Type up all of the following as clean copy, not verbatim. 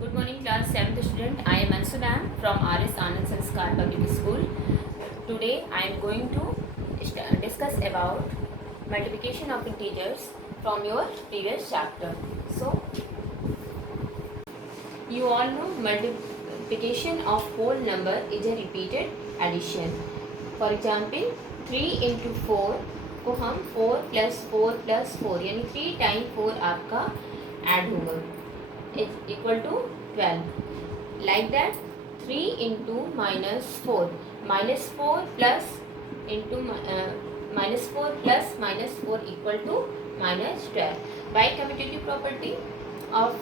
Good morning, class 7th student. I am Ansu ma'am from RS Anand Sanskar Public School. Today I am going to discuss about multiplication of integers from your previous chapter. So, you all know multiplication of whole number is a repeated addition. For example, 3 into 4 को हम 4 plus 4 plus 4 यानी 3 time 4 आपका add होगा equal to 12. Like that 3 into -4 plus into -4 equal to -12. By commutative property of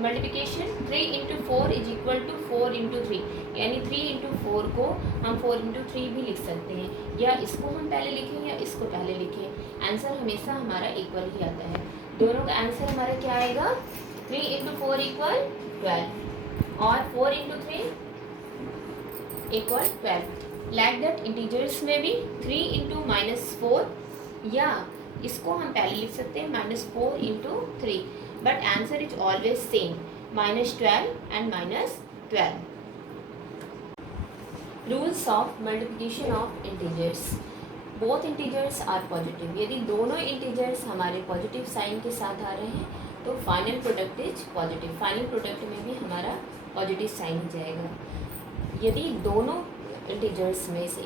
multiplication 3 into 4 is equal to 4 into 3 यानी 3 into 4 को हम 4 into 3 भी लिख सकते हैं, या इसको हम पहले लिखें या इसको पहले लिखें. आंसर हमेशा हमारा इक्वल ही आता है. दोनों का आंसर हमारा क्या आएगा? 3 इंटू 4 इक्वल 12 और 4 into 3 equal 12. Like that integers में भी 3 इंटू -4, या इसको हम पहले लिख सकते हैं -4 into 3, but answer is always same -12 and -12. Rules of multiplication of integers. Both integers are positive. यदि दोनों इंटीजर्स हमारे पॉजिटिव साइन के साथ आ रहे हैं तो final product is positive. Final product में भी हमारा पॉजिटिव साइन ही जाएगा. यदि दोनों इंटीजर्स में से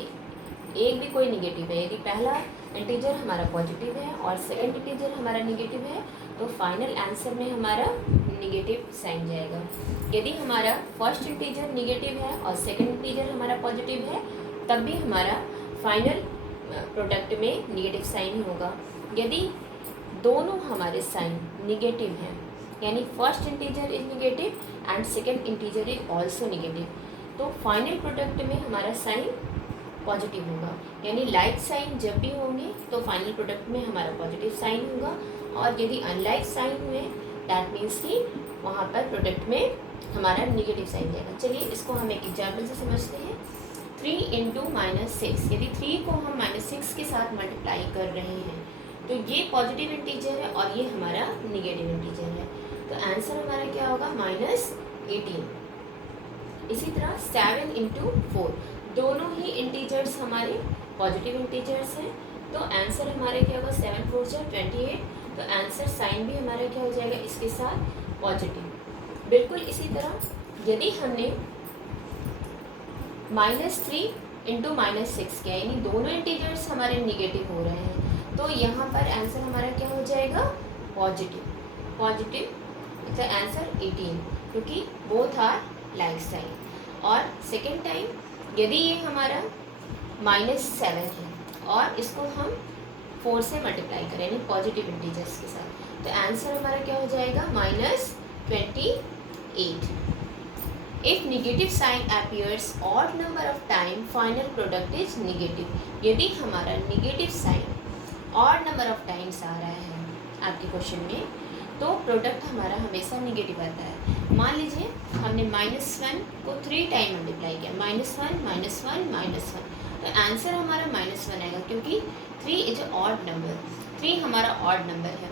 एक भी कोई निगेटिव है, यदि पहला इंटीजर हमारा पॉजिटिव है और सेकंड इंटीजर हमारा निगेटिव है, तो फाइनल आंसर में हमारा निगेटिव साइन जाएगा. यदि हमारा फर्स्ट इंटीजर निगेटिव है और सेकंड इंटीजर हमारा पॉजिटिव है, तब भी हमारा फाइनल प्रोडक्ट में निगेटिव साइन ही होगा. यदि दोनों हमारे साइन निगेटिव हैं, यानी first integer is negative and second integer is also negative, तो फाइनल प्रोडक्ट में हमारा साइन पॉजिटिव होगा. यानी लाइक साइन जब भी होंगे तो फाइनल प्रोडक्ट में हमारा पॉजिटिव साइन होगा, और यदि अनलाइक साइन हुए दैट मीन्स कि वहाँ पर प्रोडक्ट में हमारा निगेटिव साइन जाएगा. चलिए इसको हम एक एग्जाम्पल से समझते हैं. 3 इंटू -6, यदि 3 को हम -6 के साथ मल्टीप्लाई कर रहे हैं तो ये पॉजिटिव इंटीजर है और ये हमारा निगेटिव इंटीजर है, तो आंसर हमारा क्या होगा? -18. इसी तरह 7 इंटू 4, दोनों ही इंटीजर्स हमारे पॉजिटिव इंटीजर्स हैं, तो आंसर हमारे क्या होगा? 7 4 जा 28, तो आंसर साइन भी हमारा क्या हो जाएगा इसके साथ? पॉजिटिव. बिल्कुल इसी तरह यदि हमने -3 इंटू -6 किया, यानी दोनों इंटीजर्स हमारे निगेटिव हो रहे हैं, तो यहाँ पर आंसर हमारा क्या हो जाएगा? पॉजिटिव. इसका आंसर 18, क्योंकि बोथ आर लाइक साइन. और सेकेंड टाइम यदि ये हमारा -7 है और इसको हम 4 से मल्टीप्लाई करें यानी पॉजिटिव इंटीजर्स के साथ, तो आंसर हमारा क्या हो जाएगा? -28. If negative sign appears odd number of time, final product is negative. यदि हमारा negative sign odd number of times आ रहा है आपके क्वेश्चन में, तो प्रोडक्ट हमारा हमेशा निगेटिव आता है. मान लीजिए हमने -1 को 3 टाइम मल्टीप्लाई किया, -1, तो आंसर हमारा -1 आएगा, क्योंकि 3 इज ऑड नंबर. 3 हमारा ऑड नंबर है,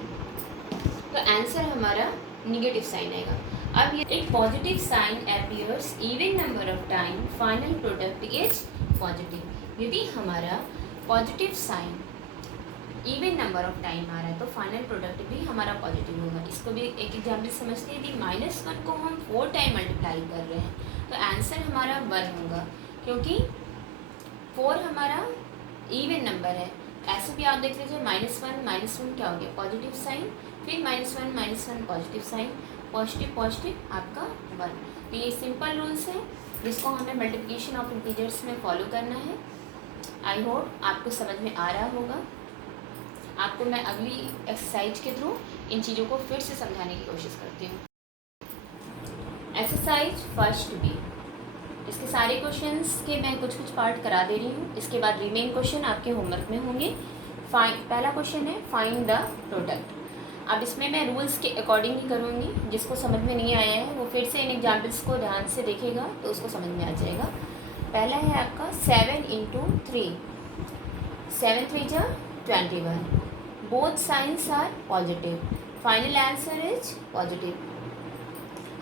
तो आंसर हमारा निगेटिव साइन आएगा. अब ये एक positive sign appears even number of time, final product is positive. यदि हमारा positive sign even number of time आ रहा है तो फाइनल प्रोडक्ट भी हमारा पॉजिटिव होगा. इसको भी एक एग्जाम्पल समझते हैं. यदि -1 को हम 4 टाइम मल्टीप्लाई कर रहे हैं तो आंसर हमारा 1 होगा, क्योंकि 4 हमारा इवन नंबर है. ऐसे भी आप देख लीजिए -1 क्या हो गया? पॉजिटिव साइन, फिर -1 पॉजिटिव साइन, पॉजिटिव आपका 1. तो ये सिंपल रूल्स है जिसको हमें मल्टीप्लिकेशन ऑफ इंटीजर्स में फॉलो करना है. आई होप आपको समझ में आ रहा होगा. आपको मैं अगली एक्सरसाइज के थ्रू इन चीज़ों को फिर से समझाने की कोशिश करती हूँ. Exercise first B. इसके सारे क्वेश्चंस के मैं कुछ पार्ट करा दे रही हूँ. इसके बाद रिमेन क्वेश्चन आपके होमवर्क में होंगे. पहला क्वेश्चन है फाइंड द प्रोडक्ट. अब इसमें मैं रूल्स के अकॉर्डिंग ही करूँगी. जिसको समझ में नहीं आया है वो फिर से इन एग्जाम्पल्स को ध्यान से देखेगा तो उसको समझ में आ जाएगा. पहला है आपका 7 इंटू 3, 7 3 जा 21. Both signs are positive. Final answer is positive.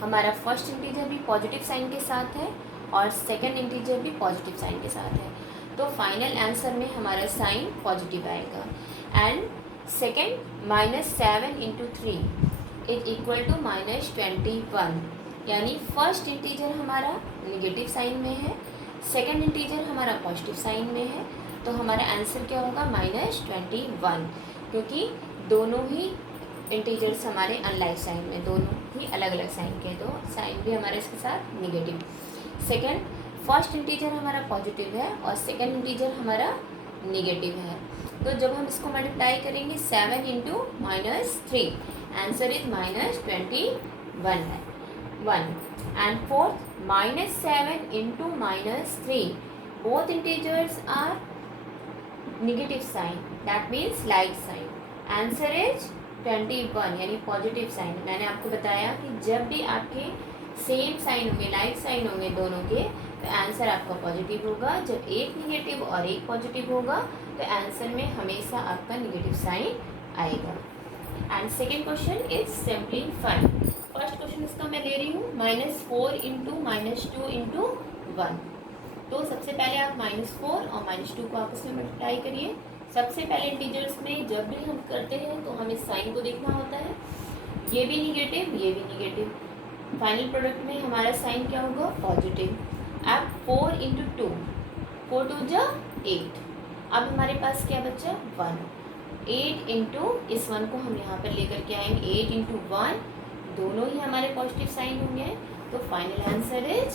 हमारा फर्स्ट इंटीजर भी पॉजिटिव साइन के साथ है और सेकंड इंटीजर भी पॉजिटिव साइन के साथ है, तो फाइनल आंसर में हमारा साइन पॉजिटिव आएगा। And second -7 × 3 is equal to -21, यानी फर्स्ट इंटीजर हमारा नेगेटिव साइन में है, सेकंड इंटीजर हमारा पॉजिटिव साइन में है, तो हमारा आंसर क्या होगा -21, क्योंकि दोनों ही इंटीजर्स हमारे अनलाइक साइन में, दोनों ही अलग अलग साइन के, तो साइन भी हमारे इसके साथ नेगेटिव। सेकंड, फर्स्ट इंटीजर हमारा पॉजिटिव है और सेकंड इंटीजर हमारा नेगेटिव है, तो जब हम इसको मल्टीप्लाई करेंगे 7 × -3, आंसर इज -21 है 1। And fourth, -7 × -3, both integers are negative sign, that means like sign, answer is 21, यानी पॉजिटिव साइन। मैंने आपको बताया कि जब भी आपके सेम साइन होंगे, लाइक साइन होंगे दोनों के, तो आंसर आपका पॉजिटिव होगा। जब एक निगेटिव और एक पॉजिटिव होगा तो आंसर में हमेशा आपका निगेटिव साइन आएगा। And second question is simplify. First question इसका मैं ले रही हूँ -4 × -2 × 1। तो सबसे पहले आप -4 और -2 को आपस में मल्टीप्लाई करिए। सबसे पहले इंटीजर्स में जब भी हम करते हैं तो हमें साइन को देखना होता है, ये भी निगेटिव, ये भी निगेटिव, फाइनल प्रोडक्ट में हमारा साइन क्या होगा पॉजिटिव। अब 4 × 2, 4 2 जा 8, अब हमारे पास क्या बचा 1, 8 × इस 1 को हम यहाँ पर लेकर के आएंगे, 8 × 1, दोनों ही हमारे पॉजिटिव साइन होंगे, तो final answer is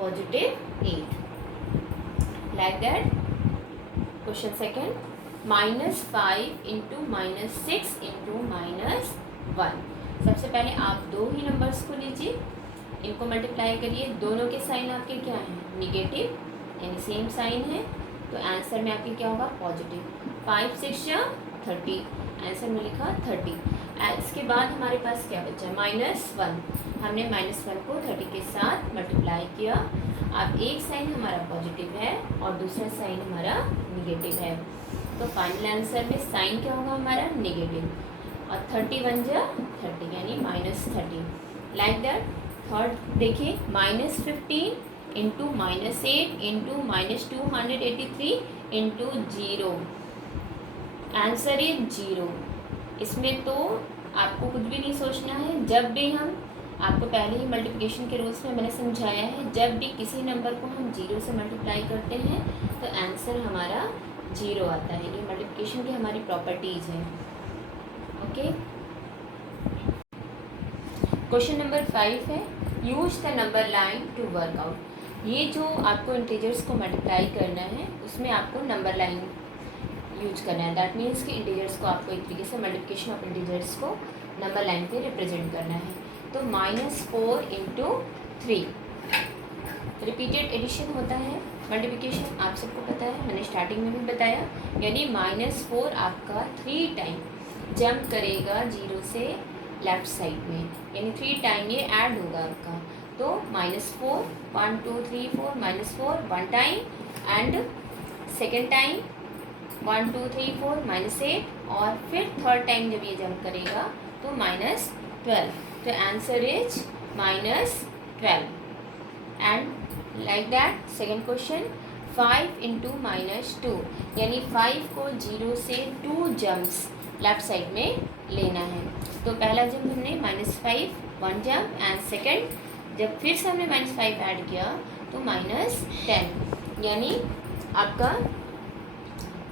+8, like that. Question second, -5 × -6 × -1। सबसे पहले आप दो ही नंबर्स को लीजिए, इनको मल्टीप्लाई करिए, दोनों के साइन आपके क्या हैं निगेटिव, यानी सेम साइन है, तो आंसर में आपके क्या होगा पॉजिटिव। 5 6 या 30, आंसर में लिखा 30। इसके बाद हमारे पास क्या बचा -1, हमने -1 को 30 के साथ मल्टीप्लाई किया। अब एक साइन हमारा पॉजिटिव है और दूसरा साइन हमारा निगेटिव है, तो फाइनल आंसर में साइन क्या होगा हमारा नेगेटिव, और 31 जा 30, यानी -30, लाइक दैट। थर्ड देखिए, -15 × -8 × -283 × 0, आंसर इज 0। इसमें तो आपको कुछ भी नहीं सोचना है, जब भी हम आपको पहले ही मल्टीप्लिकेशन के रूल्स में मैंने समझाया है, जब भी किसी नंबर को हम 0 से मल्टीप्लाई करते हैं तो आंसर हमारा 0 आता है। ये मल्टीप्लिकेशन की हमारी प्रॉपर्टीज़ हैं। ओके, क्वेश्चन नंबर 5 है, use the number line to work out. ये जो आपको इंटीजर्स को मल्टीप्लाई करना है उसमें आपको नंबर लाइन यूज करना है, दैट मीन्स कि इंटीजर्स को आपको एक तरीके से मल्टीप्लिकेशन ऑफ इंटीजर्स को नंबर लाइन पे रिप्रेजेंट करना है। तो -4 × 3 रिपीटेड एडिशन होता है, मल्टीप्लिकेशन आप सबको पता है, मैंने स्टार्टिंग में भी बताया, यानी -4 आपका 3 टाइम जंप करेगा 0 से लेफ्ट साइड में, यानी 3 टाइम ये ऐड होगा आपका, तो -4 1 2 3 4 -4 1 टाइम, एंड सेकेंड टाइम 1 2 3 4 -8, और फिर थर्ड टाइम जब ये जंप करेगा तो -12, तो answer is -12। And like that second question, 5 × -2, यानी 5 को 0 से 2 जम्प्स लेफ्ट साइड में लेना है। तो पहला जंप हमने -5 1 जंप, एंड सेकेंड जब फिर से हमने -5 ऐड किया तो -10, यानी आपका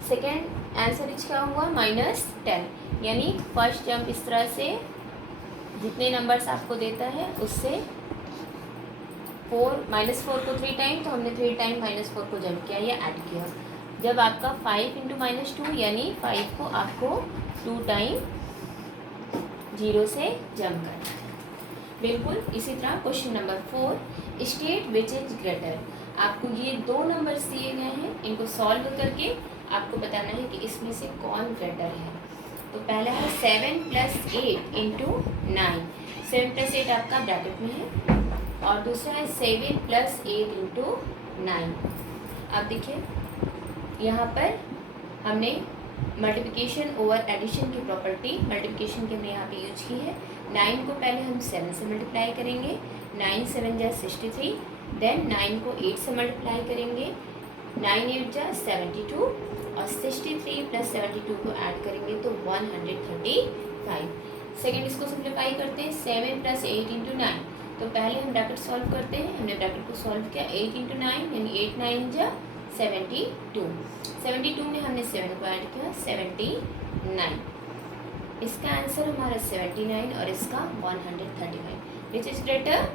सेकेंड आंसर इज क्या हुआ -10, यानी फर्स्ट जंप इस तरह से जितने नंबर्स आपको देता है उससे -4 को 3 टाइम, तो हमने 3 टाइम -4 को जंप किया या ऐड किया। जब आपका 5 × -2, यानी 5 को आपको 2 टाइम 0 से जंप करना है। बिल्कुल इसी तरह question number 4, state which is greater. आपको ये 2 नंबर्स दिए गए हैं, इनको सॉल्व करके आपको बताना है कि इसमें से कौन ग्रेटर है। तो पहला है 7 + 8 × 9, 7 + 8 आपका ब्रैकेट में है, और दूसरा है 7 + 8 × 9। अब देखिए यहाँ पर हमने मल्टीप्लिकेशन ओवर एडिशन की प्रॉपर्टी, मल्टीप्लिकेशन की हमने यहाँ पे यूज की है। 9 को पहले हम 7 से मल्टीप्लाई करेंगे, 9 7 जा 63, देन 9 को 8 से मल्टीप्लाई करेंगे, 9 8 जा 72 और 63 प्लस 72 को ऐड करेंगे तो 135। सेकेंड इसको सिंप्लीफाई करते हैं, 7 प्लस 8 इंटू 9। तो पहले हम ब्रैकेट सॉल्व करते हैं, हमने ब्रैकेट को सॉल्व किया, 8 इंटू 9 यानी 8 9 जा 72, 72 में हमने 7 को ऐड किया 79। इसका आंसर हमारा 79 और इसका 135। Which is greater?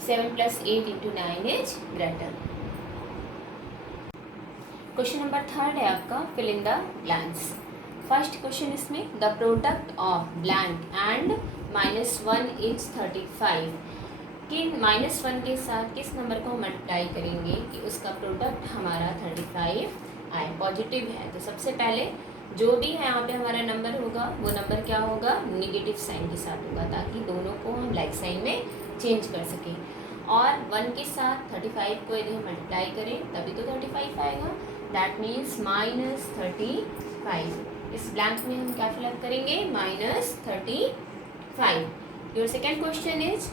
7 plus 8 into 9 is greater. Question number 3 है आपका, fill in the blanks. First question इसमें, the product of blank and -1 is 35। कि -1 के साथ किस नंबर को मल्टीप्लाई करेंगे कि उसका प्रोडक्ट हमारा 35 आए, पॉजिटिव है। तो सबसे पहले जो भी है यहाँ पे हमारा नंबर होगा वो नंबर क्या होगा, निगेटिव साइन के साथ होगा, ताकि दोनों को हम लाइक साइन में चेंज कर सकें। और 1 के साथ 35 को यदि हम मल्टीप्लाई करें तभी तो 35 आएगा, दैट मीन्स -35। इस ब्लैंक में हम क्या फिलअप करेंगे, -35। योर सेकेंड क्वेश्चन इज,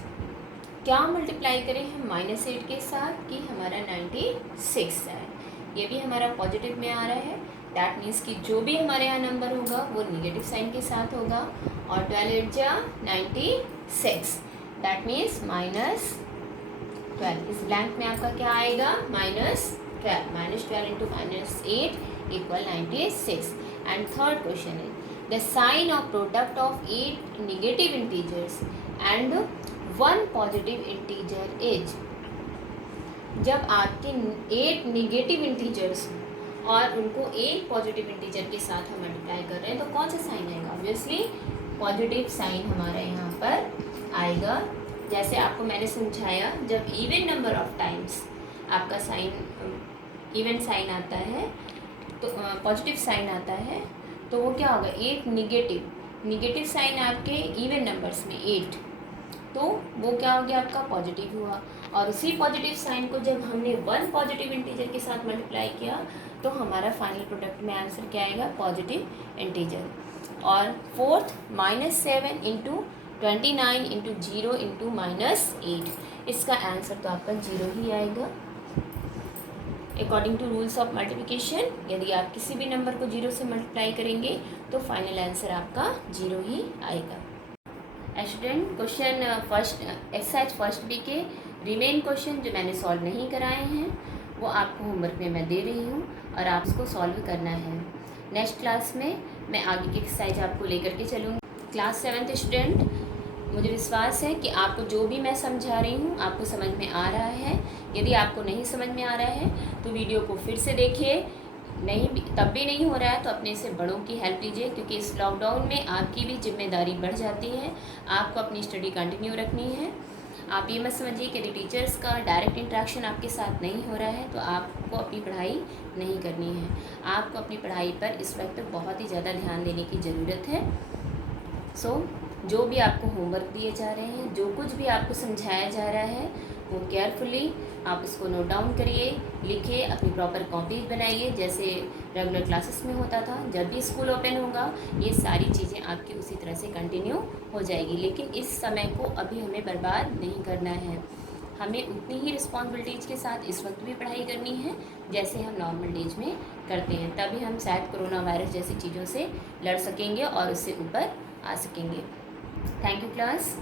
क्या मल्टीप्लाई करें हम -8 के साथ कि हमारा 96 आए। ये भी हमारा पॉजिटिव में आ रहा है, दैट मीन्स कि जो भी हमारे यहाँ नंबर होगा वो निगेटिव साइन के साथ होगा। और 12 8 जा 96, दैट मीन्स -12। इस ब्लैंक में आपका क्या आएगा, -12, -12 into -8 equal 96। And third question is, the sign of product of 8 negative integers and 1 positive integer is. जब आपके 8 नेगेटिव इंटीजर्स और उनको 1 पॉजिटिव इंटीजर के साथ हम मल्टीप्लाई कर रहे हैं तो कौन सा साइन आएगा, ऑब्वियसली पॉजिटिव साइन हमारा यहाँ पर आएगा। जैसे आपको मैंने समझाया, जब इवन नंबर ऑफ टाइम्स आपका साइन इवन साइन आता है तो पॉजिटिव साइन आता है तो वो क्या होगा, 8 निगेटिव साइन आपके इवन नंबर्स में 8, तो वो क्या हो गया आपका पॉजिटिव हुआ। और उसी पॉजिटिव साइन को जब हमने 1 पॉजिटिव इंटीजर के साथ मल्टीप्लाई किया तो हमारा फाइनल प्रोडक्ट में आंसर क्या आएगा, पॉजिटिव इंटीजर। और फोर्थ, -7 इंटू 29 इंटू 0 इंटू -8, इसका आंसर तो आपका 0 ही आएगा। According to rules of multiplication, यदि आप किसी भी नंबर को 0 से मल्टीप्लाई करेंगे तो फाइनल आंसर आपका 0 ही आएगा। Student, question first exercise first B के रिमेन क्वेश्चन जो मैंने सॉल्व नहीं कराए हैं वो आपको होमवर्क में मैं दे रही हूँ और आप इसको सॉल्व करना है। नेक्स्ट क्लास में मैं आगे की एक्सरसाइज आपको लेकर के चलूँगी। क्लास 7th स्टूडेंट, मुझे विश्वास है कि आपको जो भी मैं समझा रही हूँ आपको समझ में आ रहा है। यदि आपको नहीं समझ में आ रहा है तो वीडियो को फिर से देखिए, नहीं तब भी नहीं हो रहा है तो अपने से बड़ों की हेल्प लीजिए, क्योंकि इस लॉकडाउन में आपकी भी जिम्मेदारी बढ़ जाती है, आपको अपनी स्टडी कंटिन्यू रखनी है। आप ये मत समझिए कि यदि टीचर्स का डायरेक्ट इंट्रैक्शन आपके साथ नहीं हो रहा है तो आपको अपनी पढ़ाई नहीं करनी है। आपको अपनी पढ़ाई पर इस वक्त बहुत ही ज़्यादा ध्यान देने की ज़रूरत है। जो भी आपको होमवर्क दिए जा रहे हैं, जो कुछ भी आपको समझाया जा रहा है वो केयरफुली आप इसको नोट डाउन करिए, लिखिए, अपनी प्रॉपर कॉपीज बनाइए जैसे रेगुलर क्लासेस में होता था। जब भी स्कूल ओपन होगा ये सारी चीज़ें आपकी उसी तरह से कंटिन्यू हो जाएगी, लेकिन इस समय को अभी हमें बर्बाद नहीं करना है। हमें उतनी ही रिस्पॉन्सिबिलिटीज के साथ इस वक्त भी पढ़ाई करनी है जैसे हम नॉर्मल डेज में करते हैं, तभी हम शायद कोरोना वायरस जैसी चीज़ों से लड़ सकेंगे और उससे ऊपर आ सकेंगे। Thank you class.